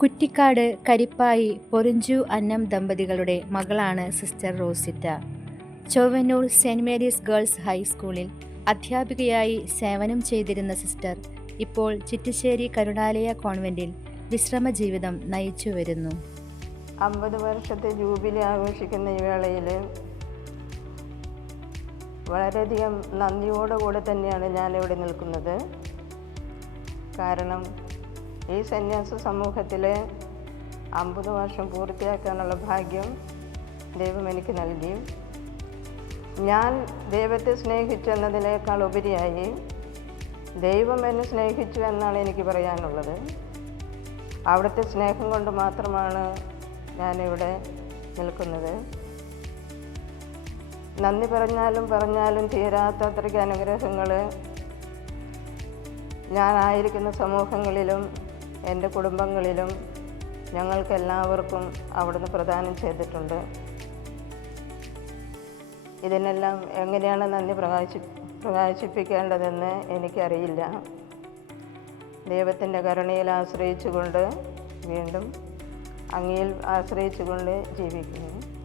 കുറ്റിക്കാട് കരിപ്പായി പൊറിഞ്ചു അന്നം ദമ്പതികളുടെ മകളാണ് sister Rosita. Chowwannur saint Mary's girls ഹൈസ്കൂളിൽ അധ്യാപികയായി സേവനം ചെയ്തിരുന്ന സിസ്റ്റർ ഇപ്പോൾ ചിറ്റശ്ശേരി കരുണാലയ കോൺവെന്റിൽ വിശ്രമ ജീവിതം നയിച്ചു വരുന്നു. അമ്പത് വർഷത്തെ ജൂബിലി ആഘോഷിക്കുന്ന ഈ വേളയിൽ വളരെയധികം നന്ദിയോടുകൂടെ തന്നെയാണ് ഞാനിവിടെ നിൽക്കുന്നത്. കാരണം ഈ സന്യാസ സമൂഹത്തിൽ അമ്പത് വർഷം പൂർത്തിയാക്കാനുള്ള ഭാഗ്യം ദൈവം എനിക്ക് നൽകി. ഞാൻ ദൈവത്തെ സ്നേഹിച്ചു എന്നതിനേക്കാൾ ഉപരിയായി ദൈവം എന്നെ സ്നേഹിച്ചു എന്നാണ് എനിക്ക് പറയാനുള്ളത്. അവിടുത്തെ സ്നേഹം കൊണ്ട് മാത്രമാണ് ഞാനിവിടെ നിൽക്കുന്നത്. നന്ദി പറഞ്ഞാലും പറഞ്ഞാലും തീരാത്ത അത്രയ്ക്ക് അനുഗ്രഹങ്ങൾ ഞാനായിരിക്കുന്ന സമൂഹങ്ങളിലും എന്റെ കുടുംബങ്ങളിലും ഞങ്ങൾക്കെല്ലാവർക്കും അവിടുന്ന് പ്രദാനം ചെയ്തിട്ടുണ്ട്. ഇതിനെല്ലാം എങ്ങനെയാണ് നന്ദി പ്രകാശി പ്രകാശിപ്പിക്കേണ്ടതെന്ന് എനിക്കറിയില്ല. ദൈവത്തിന്റെ കരുണയിൽ ആശ്രയിച്ചുകൊണ്ട് വീണ്ടും അങ്ങയിൽ ആശ്രയിച്ചുകൊണ്ട് ജീവിക്കുന്നു.